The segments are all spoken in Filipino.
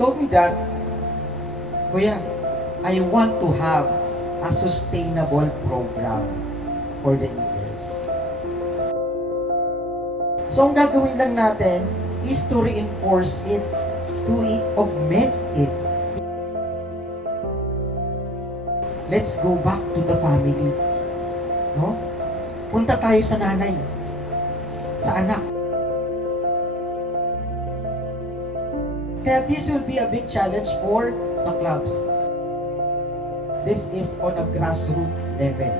Told me that, Kuya, I want to have a sustainable program for the Eagles. So, ang gagawin lang natin is to reinforce it, to augment it. Let's go back to the family. No? Punta tayo sa nanay, sa anak. Kaya this will be a big challenge for the clubs. This is on a grassroots level.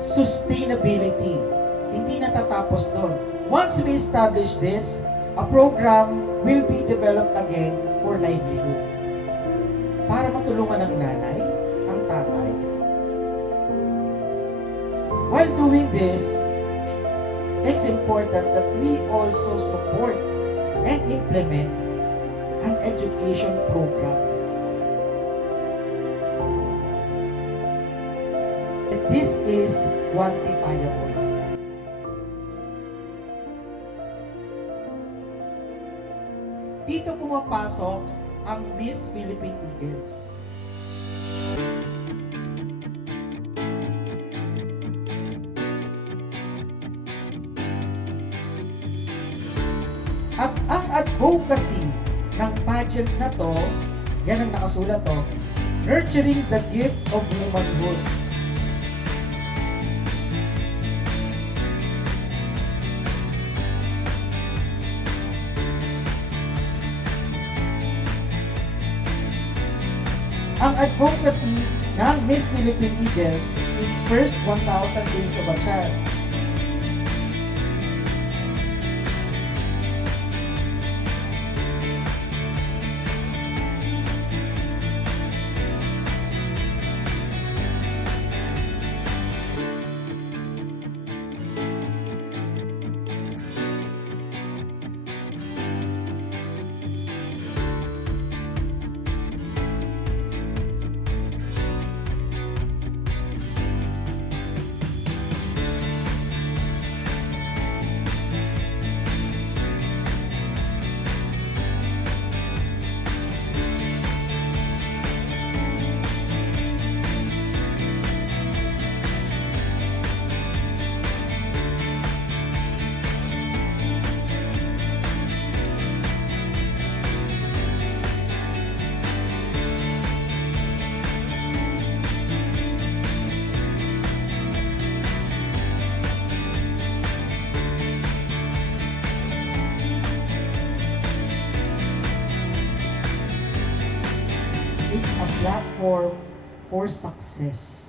Sustainability. Hindi natatapos doon. Once we establish this, a program will be developed again for livelihood. Para matulungan ng nanay, ang tatay. While doing this, it's important that we also support and implement an education program. This is quantifiable. Dito pumapasok ang Miss Philippine Eagles. At ang advocacy ng pageant na to, yan ang nakasulat to, nurturing the gift of womanhood. Ang advocacy ng Miss Philippine Eagles is first 1,000 days of a child. It's a platform for success.